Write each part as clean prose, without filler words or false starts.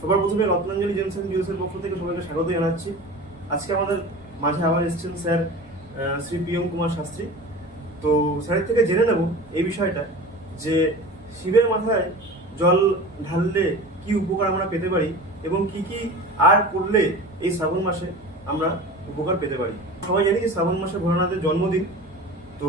সবার প্রথমে Ratnanjali gems and জুয়েলসের পক্ষ থেকে সবাইকে স্বাগত জানাচ্ছি। আজকে আমাদের মাঝে আবার এসেছেন স্যার শ্রী প্রিয়ম কুমার শাস্ত্রী। তো স্যারের থেকে জেনে নেব এই বিষয়টা যে শিবের মাথায় জল ঢাললে কি উপকার আমরা পেতে পারি এবং কি কি আর করলে এই শ্রাবণ মাসে আমরা উপকার পেতে পারি। সবাই জানি যে শ্রাবণ মাসে ভোলানাথের জন্মদিন। তো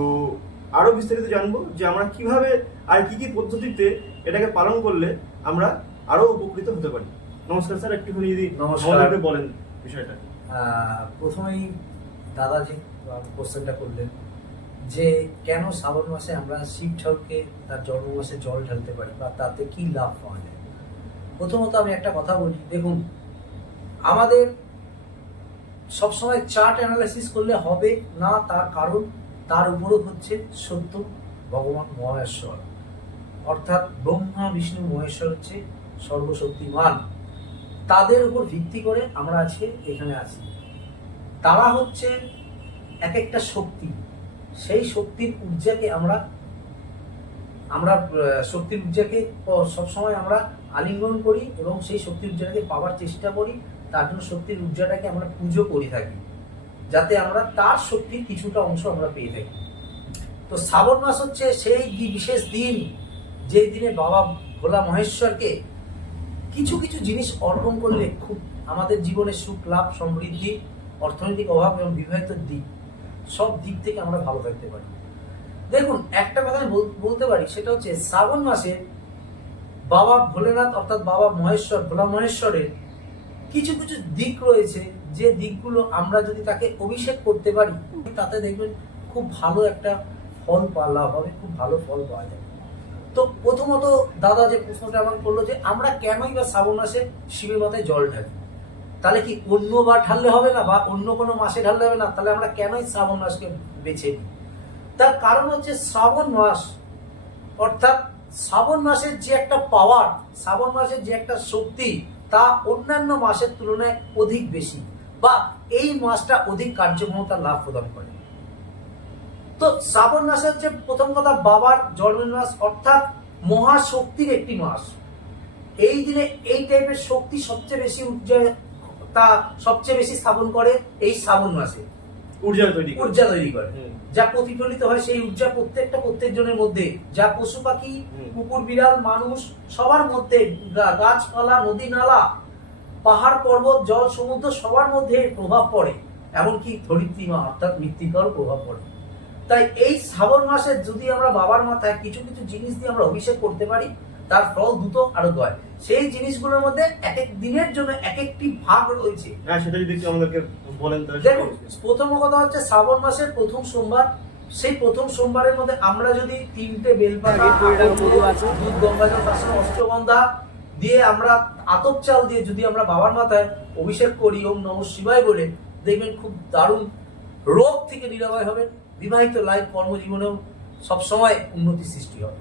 আরো বিস্তারিত জানবো যে আমরা কিভাবে আর কি কি পদ্ধতিতে এটাকে পালন করলে আমরা আরো উপকৃত হতে পারি। নমস্কার স্যার, একটুখানি যদি আমাদেরকে বলেন বিষয়টা। প্রথমেই দাদা যে কোশ্চেনটা করলেন যে কেন শ্রাবণ মাসে আমরা শিব ঠাকুরকে তার জন্ম মাসে জল ঢালতে পারি বা তাতে কি লাভ পাওয়া যায়। প্রথমত আমি একটা কথা বলি, দেখুন আমাদের সবসময় চার্ট অ্যানালাইসিস করলে হবে না, তার কারণ তার উপরও হচ্ছে সত্য ভগবান মহেশ্বর, অর্থাৎ ব্রহ্মা বিষ্ণু মহেশ্বর হচ্ছে সর্বশক্তিমান। তাদের উপর ভিত্তি করে আমরা আজকে এখানে আছি। তারা হচ্ছে এক একটা শক্তি, সেই শক্তির ঊর্জাকে আমরা শক্তির ঊর্জাকে সবসময় আমরা আলিঙ্গন করি এবং সেই শক্তির ঊর্জাটাকে পাওয়ার চেষ্টা করি। তার জন্য শক্তির ঊর্জাটাকে আমরা পুজো করে থাকি, যাতে আমরা তার শক্তির কিছুটা অংশ আমরা পেয়ে থাকি। তো শ্রাবণ মাস হচ্ছে সেই বিশেষ দিন, যে দিনে বাবা ভোলা মহেশ্বরকে কিছু কিছু জিনিস অর্পণ করলে খুব আমাদের জীবনে সুখ লাভ, সমৃদ্ধি, অর্থনৈতিক অভাব এবং বিবাহিত দিক, সব দিক থেকে আমরা ভালো থাকতে পারি। দেখুন একটা কথা আমি বলতে পারি, সেটা হচ্ছে শ্রাবণ মাসে বাবা ভোলেনাথ অর্থাৎ বাবা মহেশ্বর, ভোলা মহেশ্বরের কিছু কিছু দিক রয়েছে, যে দিকগুলো আমরা যদি তাকে অভিষেক করতে পারি তাতে দেখবেন খুব ভালো একটা ফল লাভ হবে, খুব ভালো ফল পাওয়া যাবে। তো প্রথমত দাদা যে প্রশ্নটা আমাকে করলো যে আমরা কেনই বা শ্রাবণ মাসে শিবের মাথায় জল ঢালি, তাহলে কি অন্য বার ঢাললে হবে না বা অন্য কোনো মাসে ঢাললে হবে না? তাহলে আমরা কেনই শ্রাবণ মাসকে বেছে নিই? তার কারণ হচ্ছে শ্রাবণ মাস অর্থাৎ শ্রাবণ মাসের যে একটা পাওয়ার, শ্রাবণ মাসের যে একটা শক্তি, তা অন্যান্য মাসের তুলনায় অধিক বেশি, বা এই মাসটা অধিক কার্যক্ষমতা লাভ প্রদান করে। তো শ্রাবণ মাসে হচ্ছে প্রথম কথা বাবার জন্মের মাস, অর্থাৎ মহাশক্তির একটি মাস। এই দিনে এই টাইপের শক্তি সবচেয়ে বেশি তা সবচেয়ে বেশি স্থাপন করে এই শ্রাবণ মাসে, ঊর্জা তৈরি করে, যা প্রতিফলিত হয় সেই ঊর্জা প্রত্যেক জনের মধ্যে, যা পশু পাখি, কুকুর বিড়াল, মানুষ সবার মধ্যে, গাছপালা, নদী নালা, পাহাড় পর্বত, জল সমুদ্র সবার মধ্যে প্রভাব পড়ে, এমনকি ধরিত্রীমা অর্থাৎ মৃত্তিকার প্রভাব পড়ে। তাই এই শ্রাবণ মাসে যদি আমরা বাবার মাথায় কিছু কিছু জিনিস দিয়ে আমরা অভিষেক করতে পারি, তার ফল দ্রুত আরো হয়। সেই জিনিসগুলোর মধ্যে এক এক দিনের জন্য এক একটি ভাগ রয়েছে। সেটা যদি আমাদেরকে বলেন। দেখুন প্রথম কথা হচ্ছে শ্রাবণ মাসের প্রথম সোমবার। সেই প্রথম সোমবারের মধ্যে আমরা যদি 3টে বেলপাতা, দুধ, গঙ্গাজল, অষ্টগন্ধা দিয়ে আমরা আতপ চাল দিয়ে যদি আমরা বাবার মাথায় অভিষেক করি ওম নমঃ শিবায় বলে, দেখবেন খুব দারুণ রোগ থেকে নিরাময় হবে, বিবাহিত লাইফ, কর্মজীবনেও সবসময় উন্নতি সৃষ্টি হবে।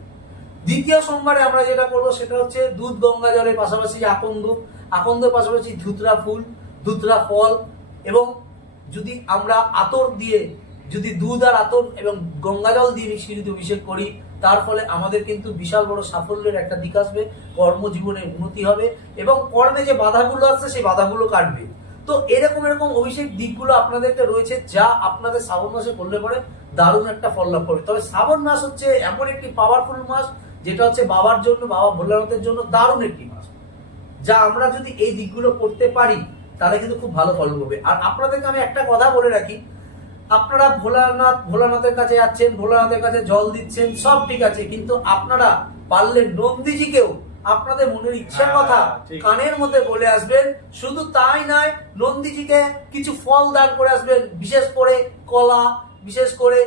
দ্বিতীয় সোমবারে আমরা যেটা করবো সেটা হচ্ছে দুধ গঙ্গা জলের পাশাপাশি আকন্দের পাশাপাশি ধুতরা ফুল, ধুতরা ফল, এবং যদি আমরা আতর দিয়ে, যদি দুধ আর আতর এবং গঙ্গা জল দিয়ে মিশিয়ে যদি অভিষেক করি, তার ফলে আমাদের কিন্তু বিশাল বড় সাফল্যের একটা দিক আসবে, কর্মজীবনে উন্নতি হবে এবং কর্মে যে বাধাগুলো আসছে সেই বাধাগুলো কাটবে। তো এরকম অভিষেক দিকগুলো আপনাদেরকে রয়েছে, যা আপনাদের শ্রাবণ মাসে করলে পরে দারুণ একটা ফল লাভ করবে। তবে শ্রাবণ মাস হচ্ছে এমন একটি পাওয়ারফুল মাস, যেটা হচ্ছে বাবার জন্য, বাবা ভোলানাথের জন্য দারুণ একটি মাস, যা আমরা যদি এই দিকগুলো করতে পারি তাহলে কিন্তু খুব ভালো ফল হবে। আর আপনাদেরকে আমি একটা কথা বলে রাখি, আপনারা ভোলানাথের কাছে যাচ্ছেন, ভোলানাথের কাছে জল দিচ্ছেন, সব ঠিক আছে, কিন্তু আপনারা পারলে নন্দীজিকেও আপনাদের মনের ইচ্ছার কথা কানের মধ্যে বলে আসবেন। শুধু তাই নয়, নন্দীজিকে কিছু ফল দান করে আসবেন, বিশেষ করে কলা, বিশেষ করে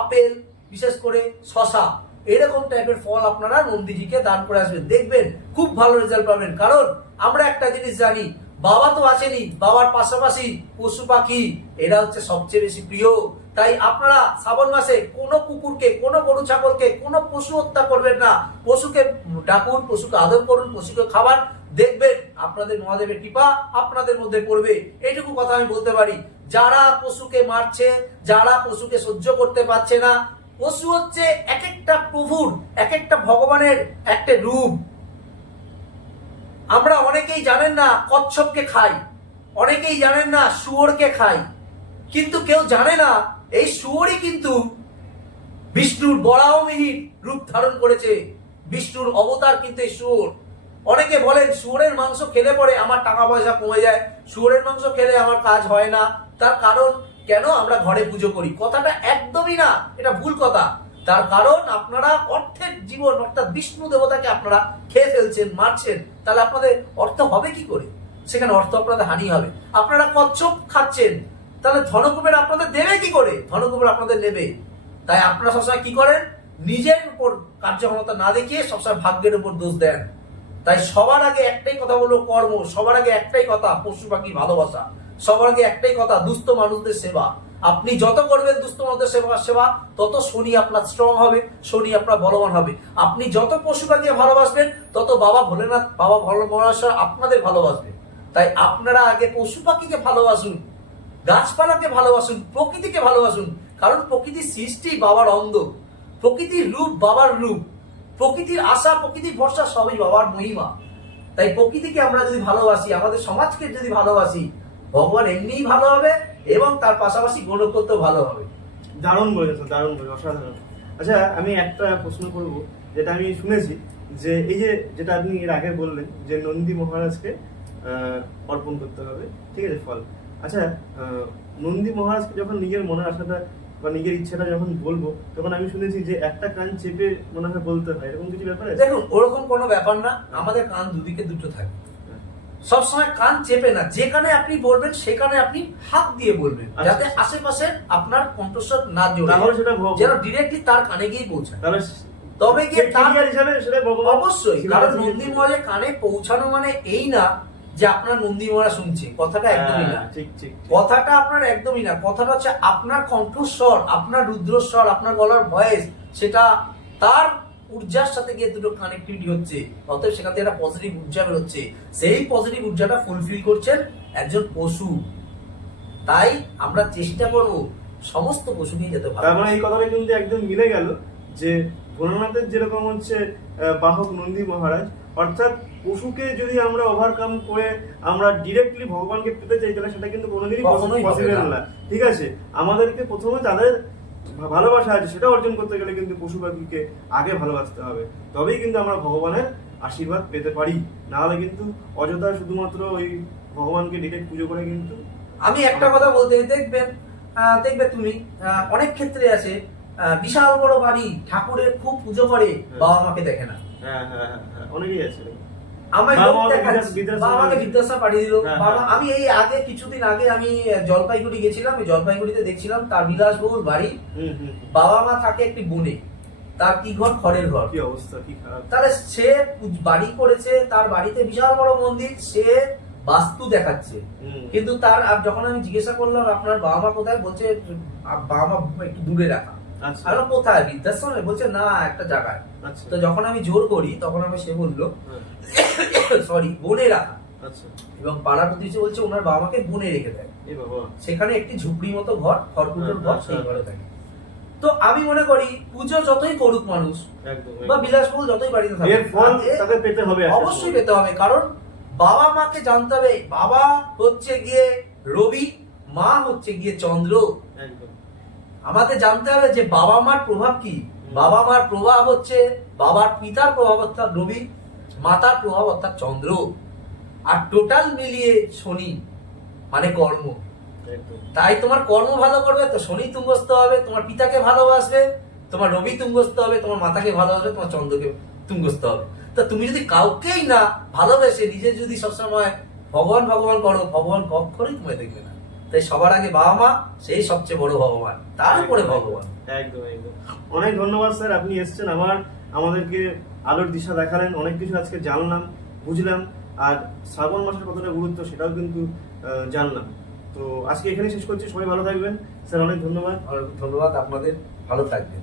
আপেল, বিশেষ করে শশা, এরকম টাইপের ফল আপনারা নন্দীজিকে দান করে আসবেন, দেখবেন খুব ভালো রেজাল্ট পাবেন। কারণ আমরা একটা জিনিস জানি, বাবা তো আছেনই, বাবার পাশাপাশি পশু পাখি এরা হচ্ছে সবচেয়ে বেশি প্রিয়। তাই আপনারা শ্রাবণ মাসে কোনো কুকুরকে, কোনো গরু ছাগলকে, কোনো পশু হত্যা করবেন না, পশুকে ডাকুন, পশুকে আদর করুন, পশুকে খাবার, দেখবেন আপনাদের মহাদেবের কৃপা আপনাদের মধ্যে পড়বে। এইটুকু কথা আমি বলতে পারি। যারা পশুকে মারছে, যারা পশুকে সহ্য করতে পারছে না, পশু হচ্ছে এক একটা প্রভুর, এক একটা ভগবানের একটা রূপ। আমরা অনেকেই জানেন না কচ্ছপকে খাই, অনেকেই জানেন না শুয়োরকে খাই, কিন্তু কেউ জানে না এই শুয়োরই কিন্তু বিষ্ণুর বরাহমিহির রূপ ধারণ করেছে। বিষ্ণুর অবতার কিন্তু এই শুয়োর। অনেকে বলেন শুয়োরের মাংস খেলে পরে আমার টাকা পয়সা কমে যায়, শুয়োরের মাংস খেলে আমার কাজ হয় না। তার কারণ কেন আমরা ঘরে পুজো করি? কথাটা একদমই না, এটা ভুল কথা। তার কারণ আপনারা অর্থের জীবন অর্থাৎ বিষ্ণু দেবতাকে আপনারা খেয়ে ফেলছেন, মারছেন, তাহলে আপনাদের অর্থ হবে কি করে? সেখানে অর্থ আপনাদের হানি হবে। আপনারা কচ্ছপ খাচ্ছেন, তাহলে ধনকুবের আপনাদের দেবে কি করে? ধনকুবের আপনাদের নেবে। তাই আপনারা সবসময় কি করেন? নিজের উপর কার্যক্ষমতা না দেখিয়ে সবসময় ভাগ্যের উপর দোষ দেন। তাই সবার আগে একটাই কথা বলবো, কর্ম। সবার আগে একটাই কথা, পশু পাখি ভালোবাসা। সবার আগে একটাই কথা, দুস্থ মানুষদের সেবা। আপনি যত করবেন দুস্থ মানুষদের সেবা, তত শনি আপনার স্ট্রং হবে, শনি আপনার বলবান হবে। আপনি যত পশু পাখিকে ভালোবাসবেন, তত বাবা ভোলেনাথ, বাবা ভোলেনাথ আপনাদের ভালোবাসবে। তাই আপনারা আগে পশু পাখিকে ভালোবাসুন, গাছপালাকে ভালোবাসুন, প্রকৃতিকে ভালোবাসুন। কারণ প্রকৃতির সৃষ্টি বাবার অন্ধ, প্রকৃতির রূপ বাবার রূপ, প্রকৃতির আশা, প্রকৃতির ভরসা সবই বাবার মহিমা। তাই প্রকৃতিকে আমরা যদি ভালোবাসি, আমাদের সমাজকে যদি ভালোবাসি, ভগবান এমনিই ভালো হবে এবং তার পাশাপাশি গোলকতেও ভালো হবে। দারুণ বলেছেন, দারুণ বলে, অসাধারণ। আচ্ছা, আমি একটা প্রশ্ন করব, যেটা আমি শুনেছি যে এই যে যেটা আপনি এর আগে বললেন যে নন্দী মহারাজকে অর্পণ করতে হবে, ঠিক আছে, ফল। আচ্ছা, নন্দী মহারাজকে যখন নিজের মনের আশাটা বা নিজের ইচ্ছাটা যখন বলবো, তখন আমি শুনেছি যে একটা কান চেপে মনে হয় বলতে হয়, এরকম কিছু ব্যাপার আছে? দেখুন, ওরকম কোনো ব্যাপার না। আমাদের কান দুদিকে দুটো থাকে, সবসময় কান চেপে না। যেখানে আপনি বলবেন সেখানে আপনি হাত দিয়ে বলবেন, যাতে আশেপাশে আপনার কণ্ঠস্বর না জোরে, যেন ডিরেক্টলি তার কানে গিয়ে পৌঁছায়। তবে গিয়ে তার হিসাবে সেটা অবশ্যই, কারণ নন্দী মহারাজের কানে পৌঁছানো মানে এই না যে আপনার নন্দী মহারাজ শুনছে, কথাটা একদমই না। কথাটা আপনার একদমই না। কথাটা হচ্ছে আপনার কণ্ঠস্বর, আপনার রুদ্রস্বর, আপনার গলার ভয়েস, সেটা তার ঊর্জার সাথে গিয়ে দুটো কানেক্টিভিটি হচ্ছে। অতএব সেখান থেকে একটা পজিটিভ ঊর্জা বেরোচ্ছে। সেই পজিটিভ ঊর্জাটা ফুলফিল করছেন একজন পশু। তাই আমরা চেষ্টা করব সমস্ত পশুকেই যেতে ভালো। তার মানে এই কথাটা কিন্তু একদম মিলে গেল যে ভোলানাথের যেরকম হচ্ছে বাহক নন্দী মহারাজ, অর্থাৎ পশুকে যদি আমরা ওভারকাম করে আমরা ডিরেক্টলি ভগবানকে পেতে চাই, তাহলে সেটা কিন্তু কোনোদিনই পসিবল না। ঠিক আছে, আমাদেরকে প্রথমে তাদের ভালোবাসা আছে সেটা অর্জন করতে গেলে কিন্তু পশু পাখিকে আগে ভালোবাসতে হবে, তবেই কিন্তু আমরা ভগবানের আশীর্বাদ পেতে পারি। না হলে কিন্তু অযথা শুধুমাত্র ওই ভগবানকে ডিরেক্ট পুজো করে কিন্তু। আমি একটা কথা বলতে, দেখবে তুমি অনেক ক্ষেত্রে আছে বিশাল বড় বাড়ি, ঠাকুরের খুব পুজো করে, বাবা মাকে দেখে না। অনেকেই আছে। বিদ্যাশা পাঠিয়ে দিল বাবা। আমি এই আগে কিছুদিন আগে আমি জলপাইগুড়ি গেছিলাম, জলপাইগুড়িতে দেখছিলাম তার বিলাসবহুল বাড়ি, বাবা মা থাকে একটি বনে, তার কি ঘর? খড়ের ঘর। কি অবস্থা, কি খারাপ। তাহলে সে বাড়ি করেছে, তার বাড়িতে বিশাল বড় মন্দির, সে বাস্তু দেখাচ্ছে। কিন্তু তার যখন আমি জিজ্ঞাসা করলাম আপনার বাবা মা কোথায়, বলছে বাবা মা একটু দূরে রাখা। আর কোথায়? বৃদ্ধাশ্রমে। বলছে না, একটা জায়গায়। তো যখন আমি জোর করি তখন আমি, সে বললো সরি, বনে রাখা। এবং পাড়া প্রতিবেশী বলছে ওনার বাবা মাকে বনে রেখে দেয়, সেখানে একটি ঝুপড়ির মতো ঘর, খড়কুটোর ঘর, সেই ঘরে থাকে। তো আমি মনে করি পুজো যতই করুক মানুষ বা বিলাসবহুল যতই বাড়িতে থাকে, অবশ্যই পেতে হবে। কারণ বাবা মাকে জানতে হবে, বাবা হচ্ছে গিয়ে রবি, মা হচ্ছে গিয়ে চন্দ্র। আমাদের জানতে হবে যে বাবা মার প্রভাব কি। বাবা মার প্রভাব হচ্ছে বাবার পিতার প্রভাব অর্থাৎ রবি, মাতার প্রভাব অর্থাৎ চন্দ্র, আর টোটাল মিলিয়ে শনি মানে কর্ম। তাই তোমার কর্ম ভালো করবে তো শনি তুঙ্গস্থ হবে, তোমার পিতাকে ভালোবাসবে, তোমার রবি তুঙ্গস্থ হবে, তোমার মাতাকে ভালোবাসবে, তোমার চন্দ্রকে তুঙ্গস্থ হবে। তা তুমি যদি কাউকেই না ভালোবেসে নিজে যদি সবসময় ভগবান ভগবান করো, ভগবান কখনোই তোমায় দেখবে না। তাই সবার আগে বাবা মা, সেই সবচেয়ে বড় ভগবান, তারপরে ভগবান। একদম একদম। অনেক ধন্যবাদ স্যার, আপনি এসেছেন, আমাদেরকে আলোর দিশা দেখালেন, অনেক কিছু আজকে জানলাম, বুঝলাম, আর শ্রাবণ মাসের কতটা গুরুত্ব সেটাও কিন্তু জানলাম। তো আজকে এখানে শেষ করছি, সবাই ভালো থাকবেন স্যার, অনেক ধন্যবাদ। ধন্যবাদ আপনাদের, ভালো থাকবেন।